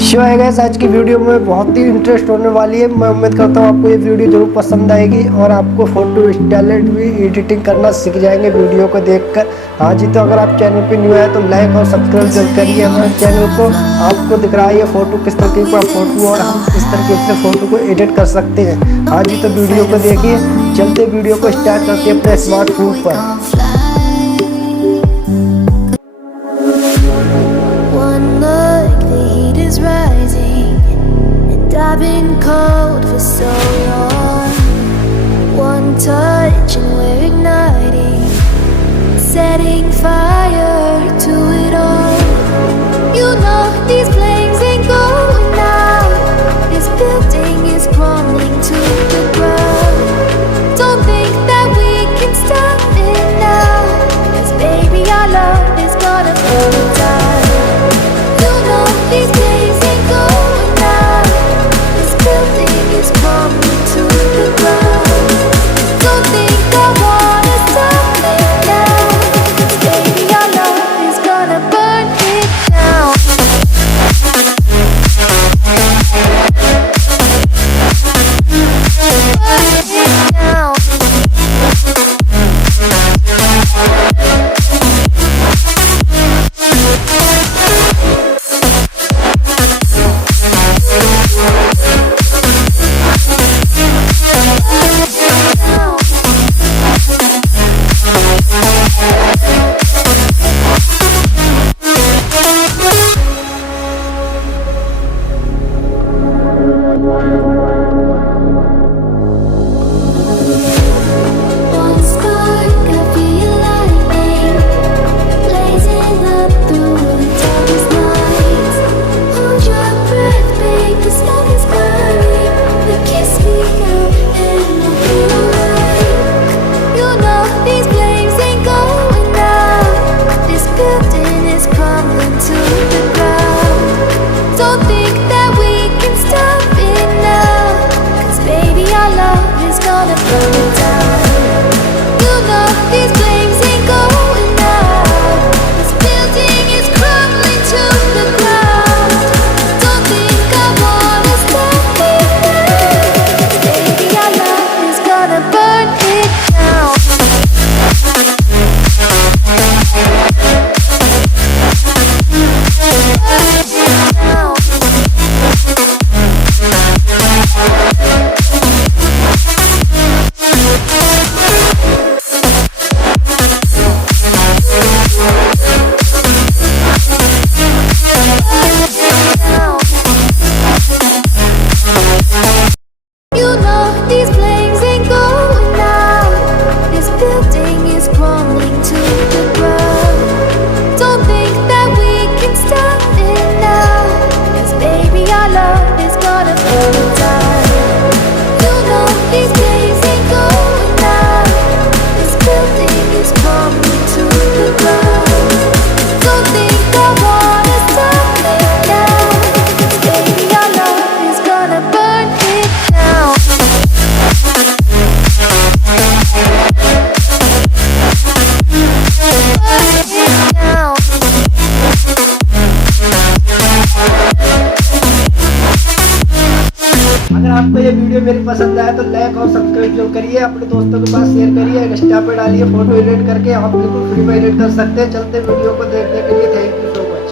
Show है guys, आज की वीडियो में बहुत ही इंटरेस्ट होने वाली है। मैं उम्मीद करता हूँ आपको ये वीडियो जरूर पसंद आएगी और आपको फोटो स्टाइल भी एडिटिंग करना सीख जाएंगे वीडियो को देखकर। हाँ जी, तो अगर आप चैनल पे न्यू है तो लाइक और सब्सक्राइब जरूर करिए हमारे चैनल को। आपको दिख रहा है ये फोटो किस तरीके का फोटो और हम किस तरीके से फोटो को एडिट कर सकते हैं। हाँ जी, तो वीडियो को देखिए। चलते वीडियो को स्टार्ट करते हैं अपने स्मार्टफोन पर। I've been cold for so long. One touch and we're igniting, setting fire to it all. You know these flames ain't going out. This building is crumbling to the ground. Don't think that we can stop it now, 'cause baby our love is gonna burn it down. You know these flames ain't going out. Building is crumbling to the ground. Don't think I wanna stop it now, 'cause baby our love is gonna burn it down. Burn it down. Don't think that we can stop it now, 'cause baby our love is gonna burn it down. You know these flames ain't going out. This building is crumbling to the ground. Don't think I wanna stop it now, 'cause baby our love is gonna burn it down. You know these flames ain't going out. This building is crumbling to the ground. Don't think that we can stop it now, 'cause baby our love is gonna burn it down. You know these flames ain't going out. This building is crumbling to the ground. Don't think I wanna stop it now, 'cause baby our love is gonna burn it down. अगर आपको ये video मेरी पसंद आया तो like और subscribe जरूर करिए, अपने दोस्तों के पास शेयर करिए, इंस्टा पे डालिए, फोटो एडिट करके आप बिल्कुल फ्री में एडिट कर सकते हैं। चलते वीडियो को देखने के लिए